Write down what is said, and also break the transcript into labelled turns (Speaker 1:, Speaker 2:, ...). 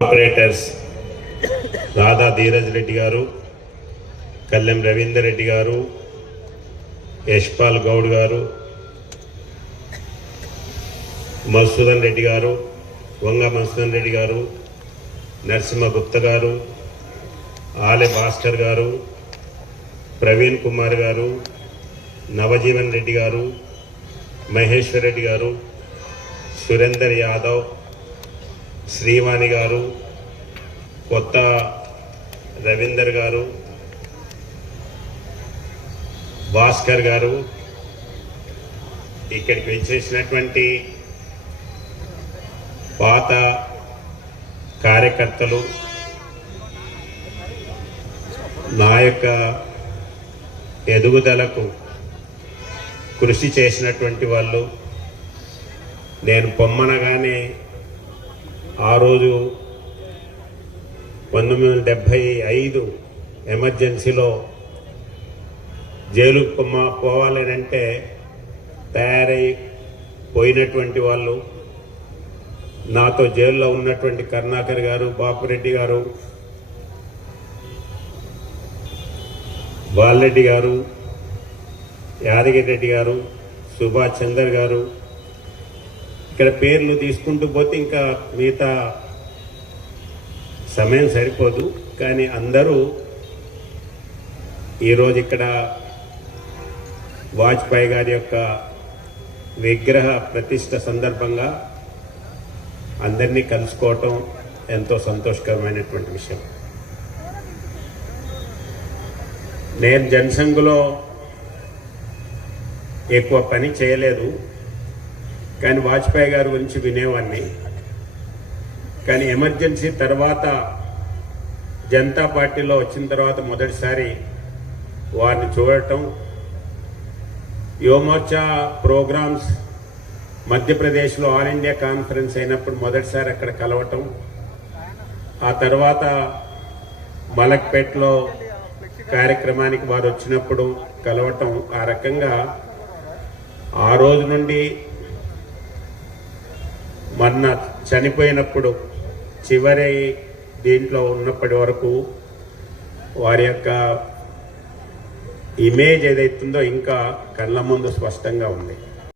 Speaker 1: Operators Radha Dheeraj Reddy గారు కల్లెం రవీందర్ రెడ్డి గారు యశ్పాల్ గౌడ్ గారు మధుసూదన్ రెడ్డి గారు వంగ మధుసూదన్ రెడ్డి గారు నరసింహగుప్త గారు ఆలె భాస్కర్ గారు ప్రవీణ్ కుమార్ గారు నవజీవన్ రెడ్డి గారు మహేశ్వర్ రెడ్డి గారు సురేందర్ యాదవ్ శ్రీవాణి గారు కొత్త రవీందర్ గారు భాస్కర్ గారు ఇక్కడికి వచ్చేసినటువంటి పాత కార్యకర్తలు నా యొక్క ఎదుగుదలకు కృషి చేసినటువంటి వాళ్ళు. నేను పొమ్మనగానే ఆ రోజు పంతొమ్మిది వందల డెబ్భై ఐదు ఎమర్జెన్సీలో జైలుకు మా పోవాలనంటే తయారై పోయినటువంటి వాళ్ళు నాతో జైల్లో ఉన్నటువంటి కరుణాకర్ గారు బాపురెడ్డి గారు బాలరెడ్డి గారు యాదగిరి రెడ్డి గారు సుభాష్ చందర్ గారు ఇక్కడ పేర్లు తీసుకుంటూ పోతే ఇంకా మిగతా సమయం సరిపోదు. కానీ అందరూ ఈరోజు ఇక్కడ వాజ్పేయి గారి యొక్క విగ్రహ ప్రతిష్ట సందర్భంగా అందరినీ కలుసుకోవటం ఎంతో సంతోషకరమైనటువంటి విషయం. నేను జనసంఘలో ఎక్కువ పని చేయలేదు. కానీ వాజ్పేయి గారి గురించి వినేవాడిని కానీ ఎమర్జెన్సీ తర్వాత జనతా పార్టీలో వచ్చిన తర్వాత మొదటిసారి వారిని చూడటం. యువమోర్చా ప్రోగ్రామ్స్ మధ్యప్రదేశ్లో ఆల్ ఇండియా కాన్ఫరెన్స్ అయినప్పుడు మొదటిసారి అక్కడ కలవటం. ఆ తర్వాత మలక్పేట్లో కార్యక్రమానికి వారు వచ్చినప్పుడు కలవటం. ఆ రకంగా ఆ రోజు నుండి మొన్న చనిపోయినప్పుడు చివరి దీంట్లో ఉన్నప్పటి వరకు వారి యొక్క ఇమేజ్ ఏదైతుందో ఇంకా కళ్ళ ముందు స్పష్టంగా ఉంది.